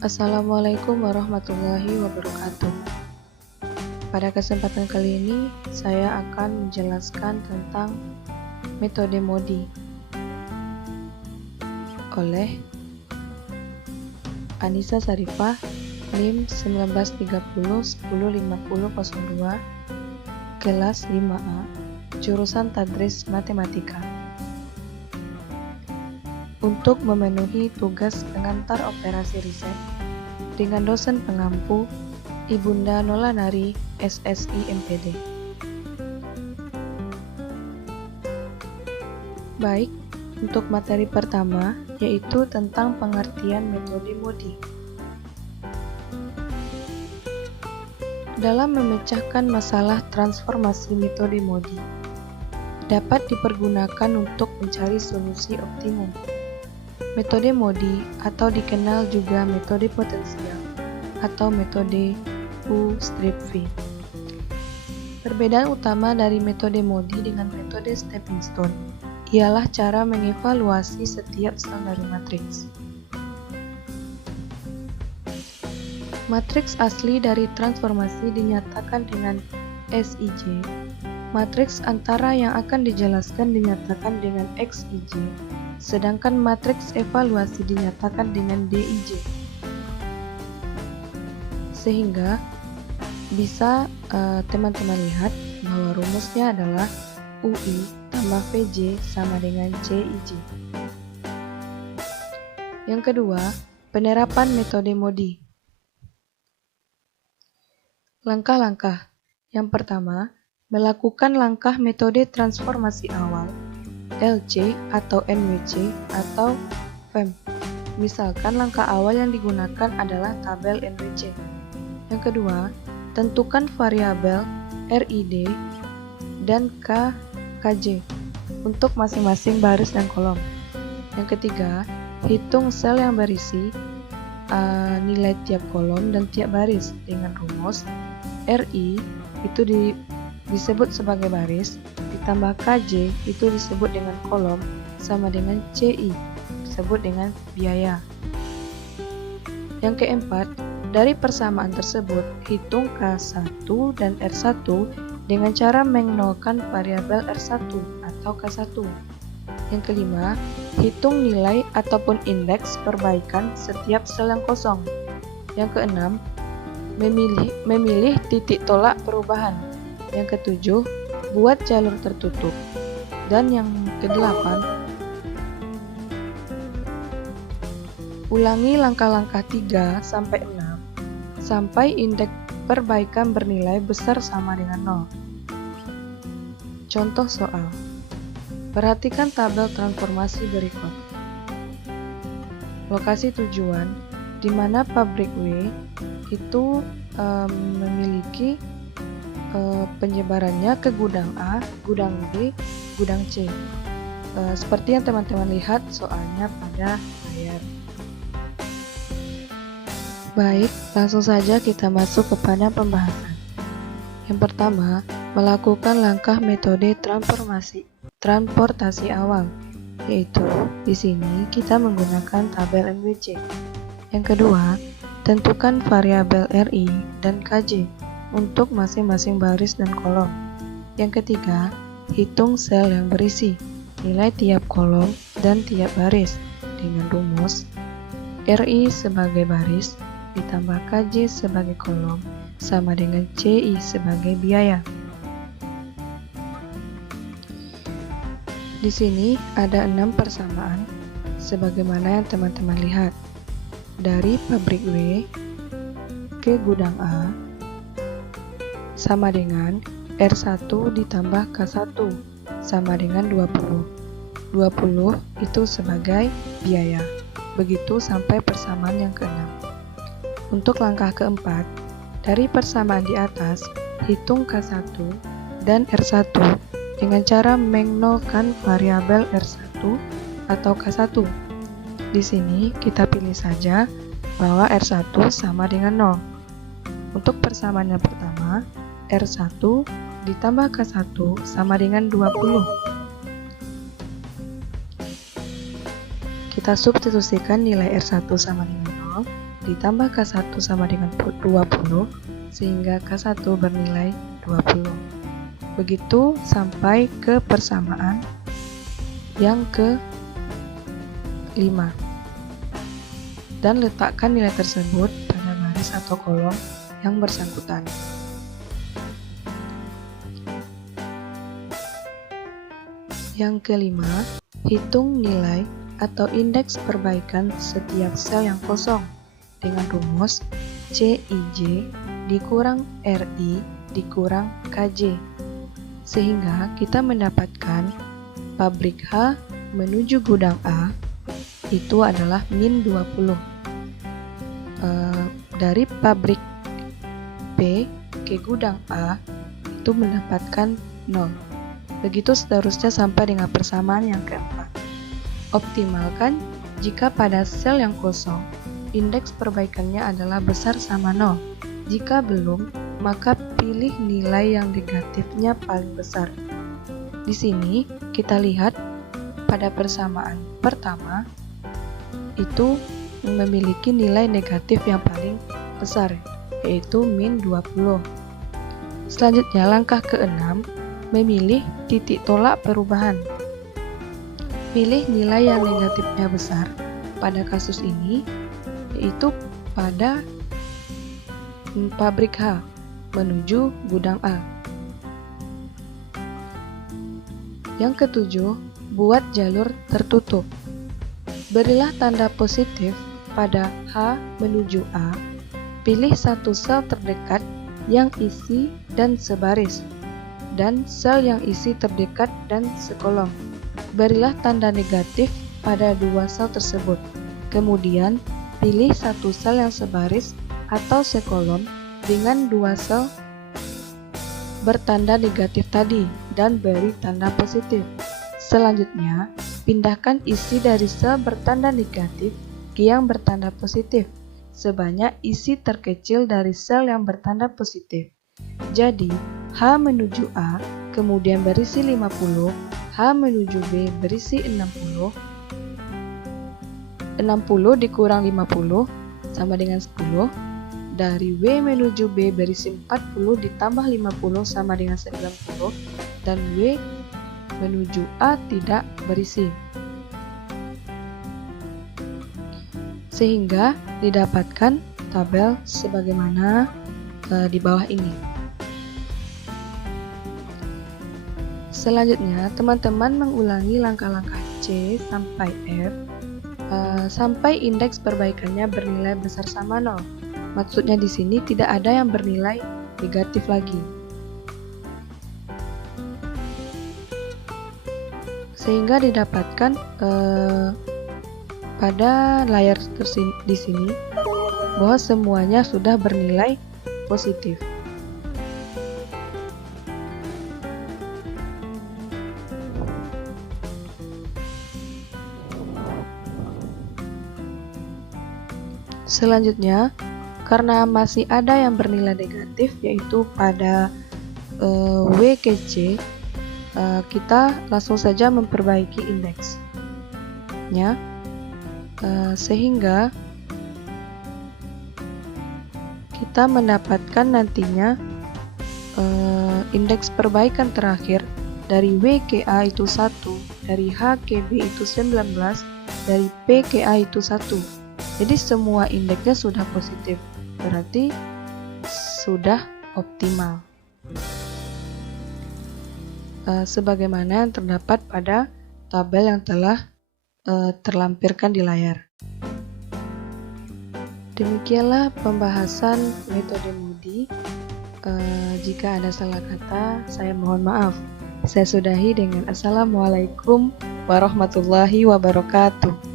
Assalamualaikum warahmatullahi wabarakatuh. Pada kesempatan kali ini, saya akan menjelaskan tentang metode MODI oleh Anissa Sarifah, NIM 1930105002, kelas 5A, jurusan Tadris Matematika. Untuk memenuhi tugas pengantar operasi riset dengan dosen pengampu Ibunda Nolanari, SSI MPD. Baik, untuk materi pertama yaitu tentang pengertian metode MODI. Dalam memecahkan masalah transformasi, metode MODI dapat dipergunakan untuk mencari solusi optimum. Metode MODI atau dikenal juga metode potensial atau metode U-V. Perbedaan utama dari metode MODI dengan metode stepping stone ialah cara mengevaluasi setiap sel dari matriks. Matriks asli dari transformasi dinyatakan dengan SIJ. Matriks antara yang akan dijelaskan dinyatakan dengan XIJ. Sedangkan matriks evaluasi dinyatakan dengan DIJ. Sehingga bisa teman-teman lihat bahwa rumusnya adalah UI tambah VJ sama dengan CIJ. Yang kedua, penerapan metode MODI. Langkah-langkah. Yang pertama, melakukan langkah metode transformasi awal, LC atau NWC atau FEM. Misalkan langkah awal yang digunakan adalah tabel NWC. Yang kedua, tentukan variabel RID dan KJ untuk masing-masing baris dan kolom. Yang ketiga, hitung sel yang berisi nilai tiap kolom dan tiap baris dengan rumus RI itu disebut sebagai baris, ditambah KJ itu disebut dengan kolom, sama dengan CI disebut dengan biaya. Yang keempat, dari persamaan tersebut, hitung K1 dan R1 dengan cara mengnolkan variabel R1 atau K1. Yang kelima, hitung nilai ataupun indeks perbaikan setiap sel yang kosong. Yang keenam, memilih titik tolak perubahan. Yang ketujuh, buat jalur tertutup. Dan yang kedelapan, ulangi langkah-langkah 3 sampai 6 sampai indeks perbaikan bernilai besar sama dengan 0. Contoh soal. Perhatikan tabel transformasi berikut. Lokasi tujuan di mana pabrik W itu memiliki penyebarannya ke gudang A, gudang B, gudang C. Seperti yang teman-teman lihat soalnya pada layar. Baik, langsung saja kita masuk kepada pembahasan. Yang pertama, melakukan langkah metode transportasi awal, yaitu di sini kita menggunakan tabel NWC. Yang kedua, tentukan variabel RI dan KJ untuk masing-masing baris dan kolom. Yang ketiga, hitung sel yang berisi nilai tiap kolom dan tiap baris dengan rumus RI sebagai baris ditambah KJ sebagai kolom sama dengan CI sebagai biaya. Di sini ada 6 persamaan sebagaimana yang teman-teman lihat. Dari pabrik W ke gudang A sama dengan R1 ditambah K1 sama dengan 20. 20 itu sebagai biaya. Begitu sampai persamaan yang keenam. Untuk langkah keempat, dari persamaan di atas, hitung K1 dan R1 dengan cara mengnolkan variabel R1 atau K1. Di sini kita pilih saja bahwa R1 sama dengan 0. Untuk persamaan yang pertama, R1 ditambah K1 sama dengan 20. Kita substitusikan nilai R1 sama dengan 0 ditambah K1 sama dengan 20, sehingga K1 bernilai 20. Begitu sampai ke persamaan yang ke-5. Dan letakkan nilai tersebut pada baris atau kolom yang bersangkutan. Yang kelima, hitung nilai atau indeks perbaikan setiap sel yang kosong dengan rumus CIJ dikurang RI dikurang KJ, sehingga kita mendapatkan pabrik H menuju gudang A itu adalah min 20. Dari pabrik B ke gudang A itu mendapatkan 0. Begitu seterusnya sampai dengan persamaan yang keempat. Optimalkan jika pada sel yang kosong, indeks perbaikannya adalah besar sama 0. Jika belum, maka pilih nilai yang negatifnya paling besar. Di sini kita lihat pada persamaan pertama itu memiliki nilai negatif yang paling besar, yaitu min 20. Selanjutnya langkah ke-6, memilih titik tolak perubahan. Pilih nilai yang negatifnya besar pada kasus ini, yaitu pada pabrik H menuju gudang A. Yang ketujuh, buat jalur tertutup. Berilah tanda positif pada H menuju A. Pilih satu sel terdekat yang isi dan sebaris, dan sel yang isi terdekat dan sekolom. Berilah tanda negatif pada dua sel tersebut. Kemudian, pilih satu sel yang sebaris atau sekolom dengan dua sel bertanda negatif tadi dan beri tanda positif. Selanjutnya, pindahkan isi dari sel bertanda negatif ke yang bertanda positif sebanyak isi terkecil dari sel yang bertanda positif. Jadi, H menuju A kemudian berisi 50, H menuju B berisi 60, 60 dikurang 50 sama dengan 10, dari W menuju B berisi 40 ditambah 50 sama dengan 90, dan W menuju A tidak berisi. Sehingga didapatkan tabel sebagaimana di bawah ini. Selanjutnya, teman-teman mengulangi langkah-langkah C sampai F sampai indeks perbaikannya bernilai besar sama 0. Maksudnya di sini tidak ada yang bernilai negatif lagi. Sehingga didapatkan pada layar di sini bahwa semuanya sudah bernilai positif. Selanjutnya, karena masih ada yang bernilai negatif, yaitu pada W ke C, kita langsung saja memperbaiki indeksnya, sehingga kita mendapatkan nantinya indeks perbaikan terakhir dari W ke A itu 1, dari H ke B itu 19, dari P ke A itu 1. Jadi semua indeksnya sudah positif, berarti sudah optimal. Sebagaimana yang terdapat pada tabel yang telah terlampirkan di layar. Demikianlah pembahasan metode Moody. Jika ada salah kata, saya mohon maaf. Saya sudahi dengan Assalamualaikum warahmatullahi wabarakatuh.